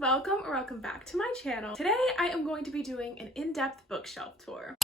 welcome or welcome back to my channel. Today I am going to be doing an in-depth bookshelf tour.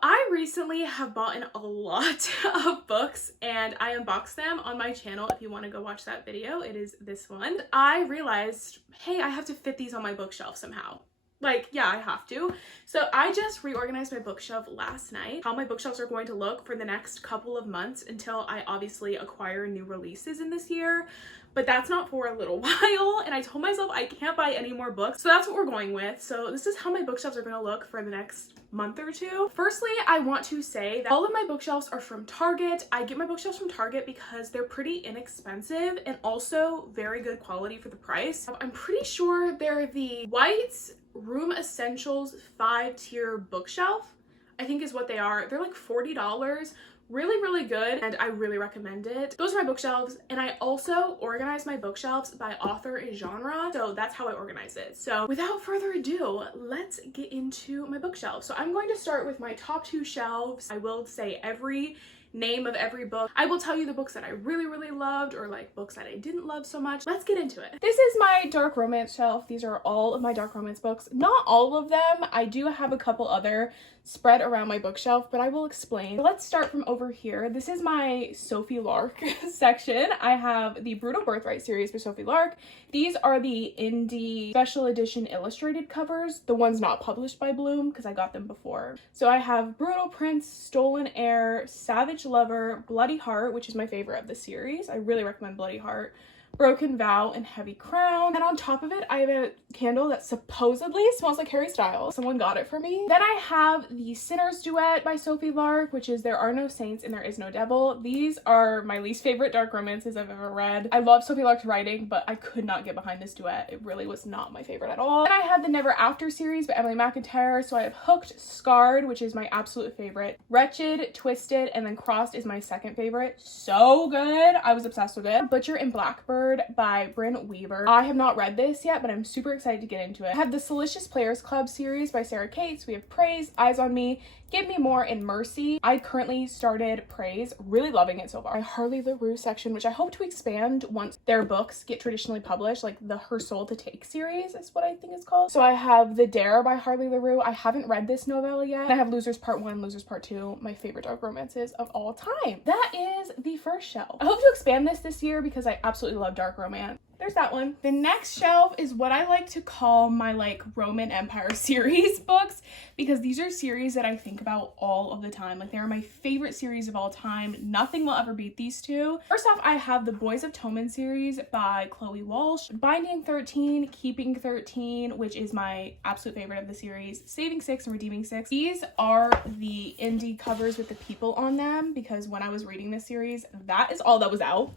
I recently have bought in a lot of books and I unboxed them on my channel. If you want to go watch that video, it is this one. I realized, hey, I have to fit these on my bookshelf somehow. Like, yeah, I have to. So I just reorganized my bookshelf last night. How my bookshelves are going to look for the next couple of months until I obviously acquire new releases in this year. But that's not for a little while. And I told myself I can't buy any more books. So that's what we're going with. So this is how my bookshelves are going to look for the next month or two. Firstly, I want to say that all of my bookshelves are from Target. I get my bookshelves from Target because they're pretty inexpensive and also very good quality for the price. I'm pretty sure they're the white Room Essentials 5-tier bookshelf, I think is what they are. They're like $40. Really good, and I really recommend it. Those are my bookshelves, and I also organize my bookshelves by author and genre, so that's how I organize it. So without further ado, let's get into my bookshelf. So I'm going to start with my top two shelves. I will say every name of every book. I will tell you the books that I really loved or like books that I didn't love so much. Let's get into it. This is my dark romance shelf. These are all of my dark romance books. Not all of them. I do have a couple other spread around my bookshelf, but I will explain. Let's start from over here. This is my Sophie Lark section. I have the Brutal Birthright series by Sophie Lark. These are the indie special edition illustrated covers, the ones not published by Bloom because I got them before. So I have Brutal Prince, Stolen Heir, Savage Lover, Bloody Heart, which is my favorite of the series. I really recommend Bloody Heart. Broken Vow, and Heavy Crown. And on top of it, I have a candle that supposedly smells like Harry Styles. Someone got it for me. Then I have the Sinner's Duet by Sophie Lark, which is There Are No Saints and There Is No Devil. These are my least favorite dark romances I've ever read. I love Sophie Lark's writing, but I could not get behind this duet. It really was not my favorite at all. Then I have the Never After series by Emily McIntyre. So I have Hooked, Scarred, which is my absolute favorite. Wretched, Twisted, and then Crossed is my second favorite. So good. I was obsessed with it. Butcher and Blackbird by Bryn Weaver. I have not read this yet, but I'm super excited to get into it. I have the Salacious Players Club series by Sarah Cates. We have Praise, Eyes on Me, Give Me More, and Mercy. I currently started Praise, really loving it so far. My Harley LaRue section, which I hope to expand once their books get traditionally published, like the Her Soul to Take series is what I think it's called. So I have The Dare by Harley LaRue. I haven't read this novella yet. I have Losers Part 1, Losers Part 2, my favorite dark romances of all time. That is the first shelf. I hope to expand this year because I absolutely love dark romance. There's that one. The next shelf is what I like to call my like Roman Empire series books because these are series that I think about all of the time. Like they are my favorite series of all time. Nothing will ever beat these two. First off, I have the Boys of Tommen series by Chloe Walsh, Binding 13, Keeping 13, which is my absolute favorite of the series, Saving 6 and Redeeming 6. These are the indie covers with the people on them because when I was reading this series, that is all that was out.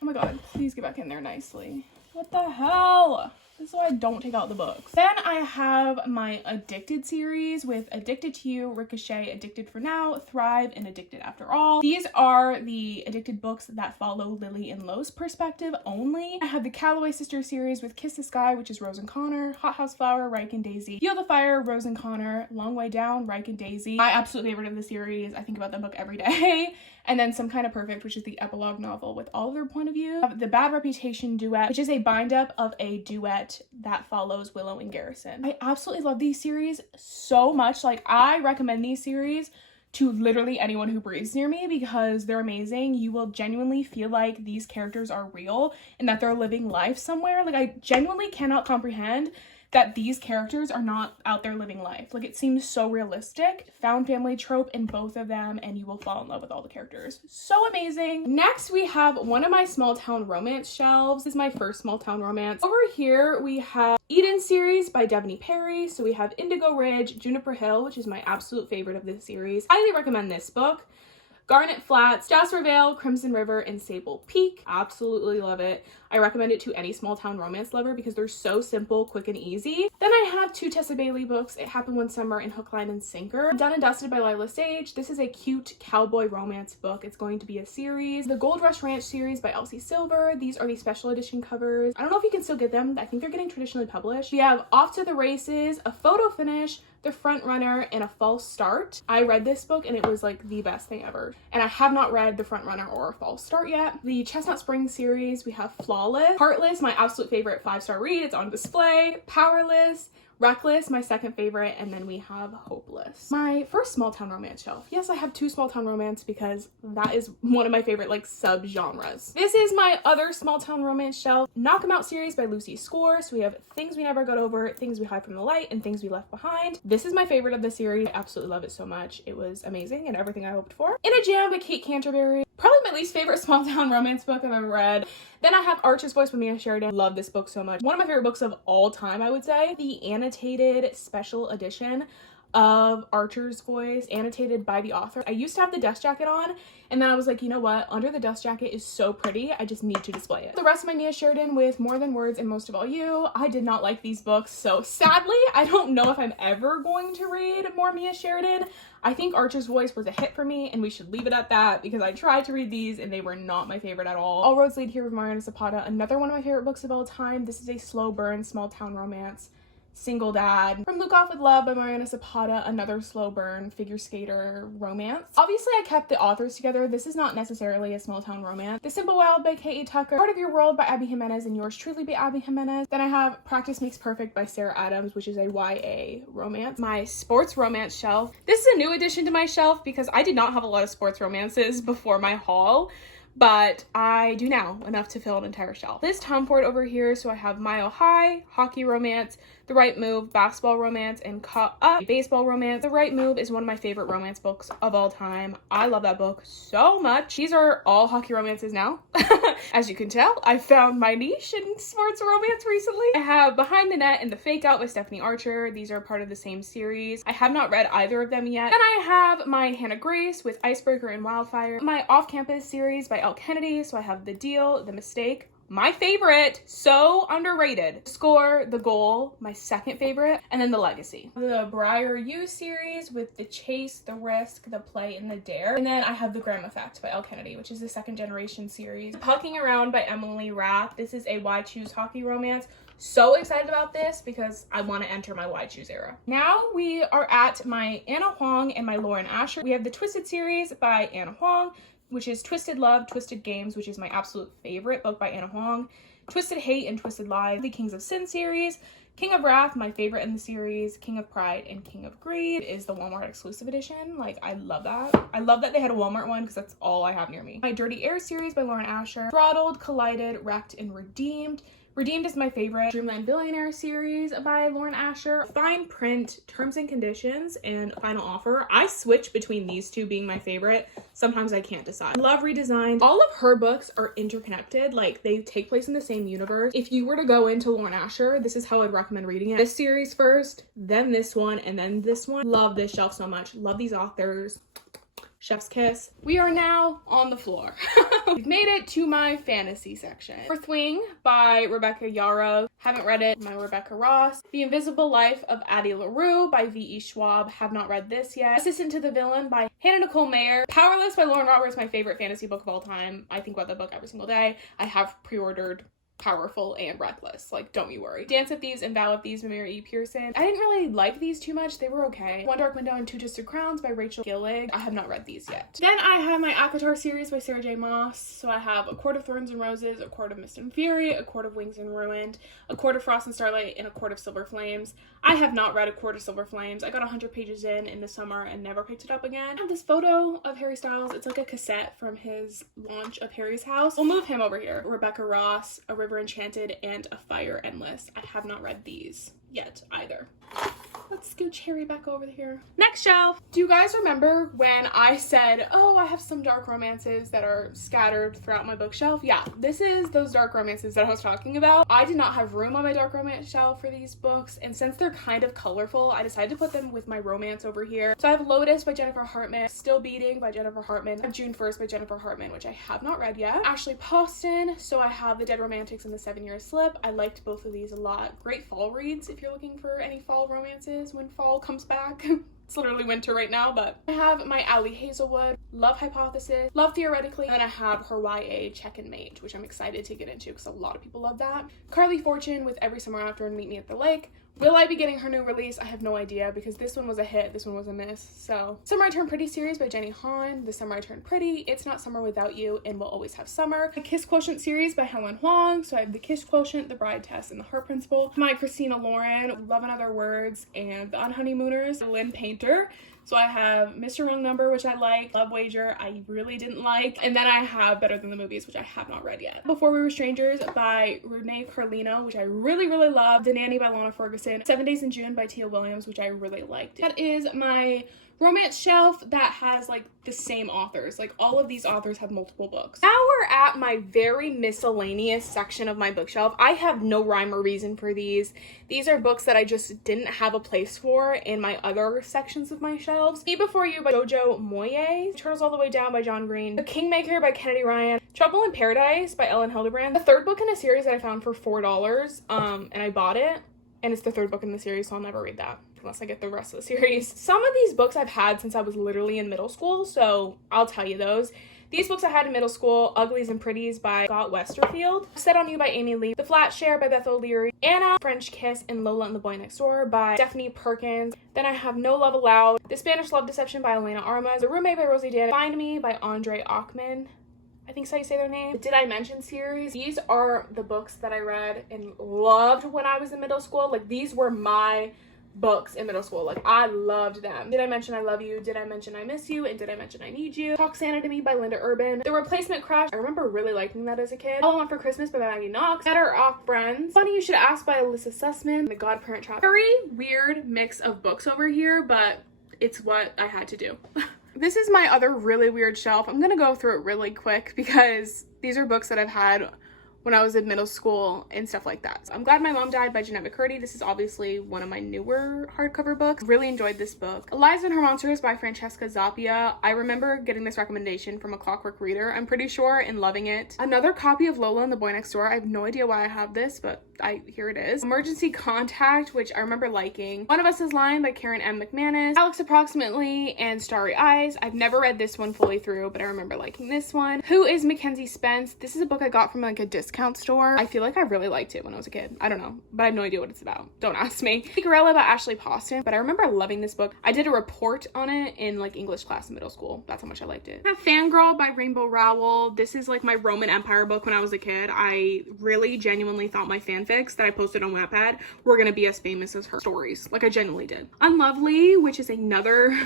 Oh my god, please get back in there nicely. What the hell? This is why I don't take out the books. Then I have my Addicted series with Addicted to You, Ricochet, Addicted for Now, Thrive, and Addicted After All. These are the Addicted books that follow Lily and Lo's perspective only. I have the Calloway Sisters series with Kiss the Sky, which is Rose and Connor, Hot House Flower, Reich and Daisy, Feel the Fire, Rose and Connor, Long Way Down, Reich and Daisy. My absolute favorite of the series. I think about that book every day. And then Some Kind of Perfect, which is the epilogue novel with all of their point of view. The Bad Reputation duet, which is a bind-up of a duet that follows Willow and Garrison. I absolutely love these series so much. Like, I recommend these series to literally anyone who breathes near me because they're amazing. You will genuinely feel like these characters are real and that they're living life somewhere. Like, I genuinely cannot comprehend that these characters are not out there living life. Like, it seems so realistic. Found family trope in both of them, and you will fall in love with all the characters. So amazing. Next, we have one of my small town romance shelves. This is my first small town romance. Over here, we have Eden series by Devney Perry. So we have Indigo Ridge, Juniper Hill, which is my absolute favorite of this series. Highly recommend this book. Garnet Flats, Jasper Vale, Crimson River, and Sable Peak. Absolutely love it. I recommend it to any small town romance lover because they're so simple, quick, and easy. Then I have two Tessa Bailey books, It Happened One Summer and Hook, Line, and Sinker. Done and Dusted by Lila Sage. This is a cute cowboy romance book. It's going to be a series. The Gold Rush Ranch series by Elsie Silver. These are the special edition covers. I don't know if you can still get them. I think they're getting traditionally published. We have Off to the Races, A Photo Finish, The Front Runner and A False Start. I read this book and it was like the best thing ever. And I have not read The Front Runner or A False Start yet. The Chestnut Springs series, we have Flawless. Heartless, my absolute favorite 5-star read. It's on display. Powerless. Reckless, my second favorite, and then we have Hopeless. My first small town romance shelf. Yes, I have 2 small town romance because that is one of my favorite like sub-genres. This is my other small town romance shelf. Knock 'Em Out series by Lucy Score. So we have Things We Never Got Over, Things We Hide from the Light, and Things We Left Behind. This is my favorite of the series. I absolutely love it so much. It was amazing and everything I hoped for. In a Jam by Kate Canterbury. Probably my least favorite small town romance book I've ever read. Then I have Archer's Voice by Mia Sheridan. Love this book so much. One of my favorite books of all time, I would say. The annotated special edition of Archer's Voice, annotated by the author. I used to have the dust jacket on, and then I was like, you know what? Under the dust jacket is so pretty. I just need to display it. The rest of my Mia Sheridan with More Than Words and Most of All You. I did not like these books, so sadly, I don't know if I'm ever going to read more Mia Sheridan. I think Archer's Voice was a hit for me, and we should leave it at that because I tried to read these and they were not my favorite at all. All Roads Lead Here with Mariana Zapata, another one of my favorite books of all time. This is a slow burn, small town romance. Single Dad. From Luke Off with Love by Mariana Zapata, another slow burn figure skater romance. Obviously, I kept the authors together. This is not necessarily a small town romance. The Simple Wild by K.E. Tucker, Part of Your World by Abby Jimenez, and Yours Truly by Abby Jimenez. Then I have Practice Makes Perfect by Sarah Adams, which is a YA romance. My sports romance shelf. This is a new addition to my shelf because I did not have a lot of sports romances before my haul, but I do now, enough to fill an entire shelf. This Tom Ford over here, so I have Mile High, hockey romance, The Right Move, basketball romance, and Caught Up, baseball romance. The Right Move is one of my favorite romance books of all time. I love that book so much. These are all hockey romances now. As you can tell, I found my niche in sports romance recently. I have Behind the Net and The Fake Out by Stephanie Archer. These are part of the same series. I have not read either of them yet. Then I have my Hannah Grace with Icebreaker and Wildfire. My Off-Campus series by Elle Kennedy. So I have The Deal, The Mistake, my favorite, so underrated, Score, The Goal, my second favorite, and then The Legacy. The Briar You series with The Chase, The Risk, The Play, and The Dare. And then I have The Graham Effect by Elle Kennedy, which is the second generation series. Pucking Around by Emily Rath. This is a Why Choose hockey romance. So excited about this because I want to enter my Why Choose era. Now we are at my Anna Huang and my Lauren Asher. We have the Twisted series by Anna Huang, which is Twisted Love, Twisted Games, which is my absolute favorite book by Anna Huang. Twisted Hate and Twisted Lies, the Kings of Sin series. King of Wrath, my favorite in the series. King of Pride and King of Greed is the Walmart exclusive edition. Like, I love that. I love that they had a Walmart one because that's all I have near me. My Dirty Air series by Lauren Asher. Throttled, Collided, Wrecked, and Redeemed. Redeemed is my favorite. Dreamland Billionaire series by Lauren Asher. Fine Print, Terms and Conditions, and Final Offer. I switch between these two being my favorite. Sometimes I can't decide. Love Redesigned. All of her books are interconnected. Like, they take place in the same universe. If you were to go into Lauren Asher, this is how I'd recommend reading it. This series first, then this one, and then this one. Love this shelf so much. Love these authors. Chef's kiss. We are now on the floor. We've made it to my fantasy section. Fourth Wing by Rebecca Yarrow. Haven't read it. My Rebecca Ross. The Invisible Life of Addie LaRue by V.E. Schwab. Have not read this yet. Assistant to the Villain by Hannah Nicole Mayer. Powerless by Lauren Roberts, my favorite fantasy book of all time. I think about that book every single day. I have pre-ordered Powerful and Reckless. Like, don't you worry. Dance of Thieves and Vow of Thieves by Mary E. Pearson. I didn't really like these too much. They were okay. One Dark Window and Two Twisted Crowns by Rachel Gillig. I have not read these yet. Then I have my ACOTAR series by Sarah J. Maas. So I have A Court of Thorns and Roses, A Court of Mist and Fury, A Court of Wings and Ruined, A Court of Frost and Starlight, and A Court of Silver Flames. I have not read A Court of Silver Flames. I got 100 pages in the summer and never picked it up again. I have this photo of Harry Styles. It's like a cassette from his launch of Harry's House. We'll move him over here. Rebecca Ross, A River Enchanted, and A Fire Endless. I have not read these yet either. Let's scooch Harry back over here. Next shelf. Do you guys remember when I said, oh, I have some dark romances that are scattered throughout my bookshelf? Yeah, this is those dark romances that I was talking about. I did not have room on my dark romance shelf for these books, and since they're kind of colorful, I decided to put them with my romance over here. So I have Lotus by Jennifer Hartman, Still Beating by Jennifer Hartman, I have June 1st by Jennifer Hartman, which I have not read yet. Ashley Poston, so I have The Dead Romantics and The 7 Year Slip. I liked both of these a lot. Great fall reads if you're looking for any fall romances when fall comes back. It's literally winter right now, but I have my Allie Hazelwood, Love Hypothesis, Love Theoretically, and then I have her YA Check and Mate, which I'm excited to get into because a lot of people love that. Carly Fortune with Every Summer After and Meet Me at the Lake. Will I be getting her new release? I have no idea because this one was a hit, this one was a miss. So, Summer I Turned Pretty series by Jenny Han, The Summer I Turned Pretty, It's Not Summer Without You, and We'll Always Have Summer. The Kiss Quotient series by Helen Huang, so I have The Kiss Quotient, The Bride Test, and The Heart Principle. My Christina Lauren, Love in Other Words, and The Unhoneymooners, Lynn Painter. So I have Mr. Wrong Number, which I like, Love Wager, I really didn't like, and then I have Better Than the Movies, which I have not read yet. Before We Were Strangers by Renee Carlino, which I really, really love. The Nanny by Lana Ferguson. 7 Days in June by Tia Williams, which I really liked. That is my romance shelf that has like the same authors. Like all of these authors have multiple books. Now we're at my very miscellaneous section of my bookshelf. I have no rhyme or reason for these. These are books that I just didn't have a place for in my other sections of my shelves. Me Before You by Jojo Moyes, Turtles All the Way Down by John Green, The Kingmaker by Kennedy Ryan, Trouble in Paradise by Ellen Hildebrand. The third book in a series that I found for $4, and I bought it, and it's the third book in the series, so I'll never read that unless I get the rest of the series. Some of these books I've had since I was literally in middle school, so I'll tell you those. These books I had in middle school: Uglies and Pretties by Scott Westerfield, Set on You by Amy Lee, The Flat Share by Beth O'Leary, Anna, French Kiss, and Lola and the Boy Next Door by Stephanie Perkins. Then I have No Love Allowed, The Spanish Love Deception by Elena Armas, The Roommate by Rosie Dan, Find Me by Andre Achman, I think that's how you say their name. The Did I Mention series. These are the books that I read and loved when I was in middle school. Like, these were my books in middle school. Like, I loved them. Did I Mention I Love You, Did I Mention I Miss You, and Did I Mention I Need You. Talk Santa to Me by Linda Urban. The Replacement Crash, I remember really liking that as a kid. All I Want for Christmas by Maggie Knox. Better Off Friends, Funny You Should Ask by Alyssa Sussman. The Godparent Trap. Very weird mix of books over here, but it's what I had to do. This is my other really weird shelf. I'm gonna go through it really quick because these are books that I've had when I was in middle school and stuff like that. So I'm Glad My Mom Died by Jeanette McCurdy. This is obviously one of my newer hardcover books. Really enjoyed this book. Eliza and Her Monsters by Francesca Zappia. I remember getting this recommendation from a Clockwork Reader, I'm pretty sure, and loving it. Another copy of Lola and the Boy Next Door. I have no idea why I have this, but here it is. Emergency Contact, which I remember liking. One of Us is Lying by Karen M. McManus. Alex Approximately and Starry Eyes. I've never read this one fully through, but I remember liking this one. Who is Mackenzie Spence? This is a book I got from like a discount store. I feel like I really liked it when I was a kid. I don't know, but I have no idea what it's about. Don't ask me. Gorilla by Ashley Poston, but I remember loving this book. I did a report on it in like English class in middle school. That's how much I liked it. I have Fangirl by Rainbow Rowell. This is like my Roman Empire book when I was a kid. I really genuinely thought my fanfics that I posted on Wattpad were gonna be as famous as her stories. Like, I genuinely did. Unlovely, which is another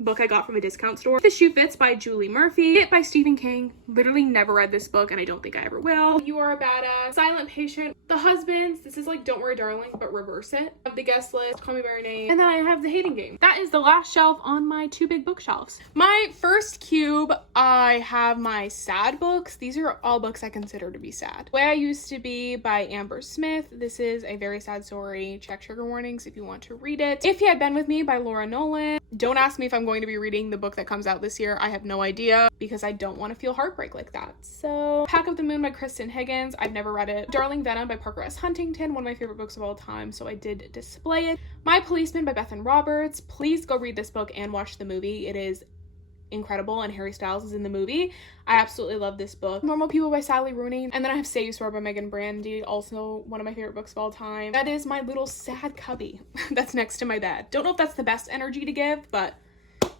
book I got from a discount store. The Shoe Fits by Julie Murphy. It by Stephen King. Literally never read this book and I don't think I ever will. You Are a Badass. Silent Patient. The Husbands. This is like Don't Worry Darling, but reverse it. I have The Guest List. Call Me by Your Name. And then I have The Hating Game. That is the last shelf on my two big bookshelves. My first cube, I have my sad books. These are all books I consider to be sad. The Way I Used to Be by Amber Smith. This is a very sad story. Check trigger warnings if you want to read it. If You Had Been With Me by Laura Nolan. Don't ask me if I'm going to be reading the book that comes out this year. I have no idea because I don't want to feel heartbreak like that. So, Pack of the Moon by Kristen Higgins. I've never read it. Darling Venom by Parker S. Huntington, one of my favorite books of all time, so I did display it. My Policeman by Bethan Roberts. Please go read this book and watch the movie. It is incredible, and Harry Styles is in the movie. I absolutely love this book. Normal People by Sally Rooney. And then I have Say You Swear by Megan Brandy, also one of my favorite books of all time. That is my little sad cubby that's next to my bed. Don't know if that's the best energy to give, but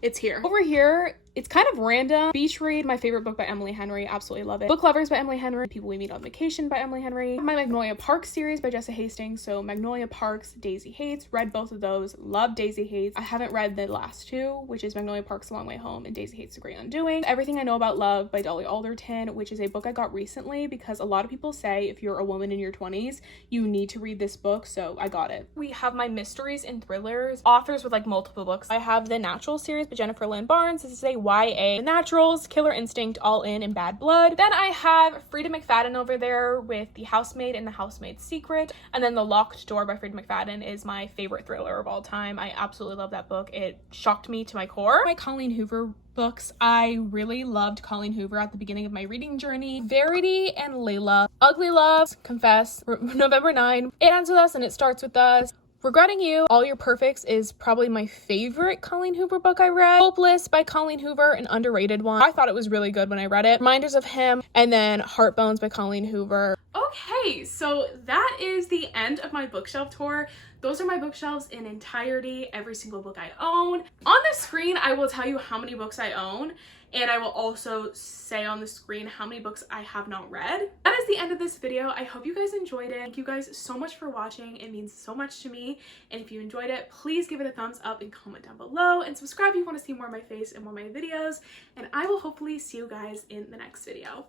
it's here. Over here, it's kind of random. Beach Read, my favorite book by Emily Henry. Absolutely love it. Book Lovers by Emily Henry. People We Meet on Vacation by Emily Henry. My Magnolia Parks series by Jessa Hastings. So Magnolia Parks, Daisy Hates. Read both of those. Love Daisy Hates. I haven't read the last two, which is Magnolia Parks, A Long Way Home, and Daisy Hates, The Great Undoing. Everything I Know About Love by Dolly Alderton, which is a book I got recently because a lot of people say if you're a woman in your 20s, you need to read this book, so I got it. We have my mysteries and thrillers. Authors with like multiple books. I have the Natural series by Jennifer Lynn Barnes. This is a YA. The Naturals, Killer Instinct, All In, and Bad Blood. Then I have Frida McFadden over there with The Housemaid and The Housemaid's Secret. And then The Locked Door by Frida McFadden is my favorite thriller of all time. I absolutely love that book. It shocked me to my core. My Colleen Hoover books. I really loved Colleen Hoover at the beginning of my reading journey. Verity and Layla. Ugly Loves, Confess, November 9. It Ends With Us and It Starts With Us. Regretting You, All Your Perfects is probably my favorite Colleen Hoover book I read. Hopeless by Colleen Hoover, an underrated one. I thought it was really good when I read it. Reminders of Him, and then Heartbones by Colleen Hoover. Okay, so that is the end of my bookshelf tour. Those are my bookshelves in entirety, every single book I own. On the screen, I will tell you how many books I own, and I will also say on the screen how many books I have not read. That is the end of this video. I hope you guys enjoyed it. Thank you guys so much for watching. It means so much to me. And if you enjoyed it, please give it a thumbs up and comment down below, and subscribe if you want to see more of my face and more of my videos. And I will hopefully see you guys in the next video.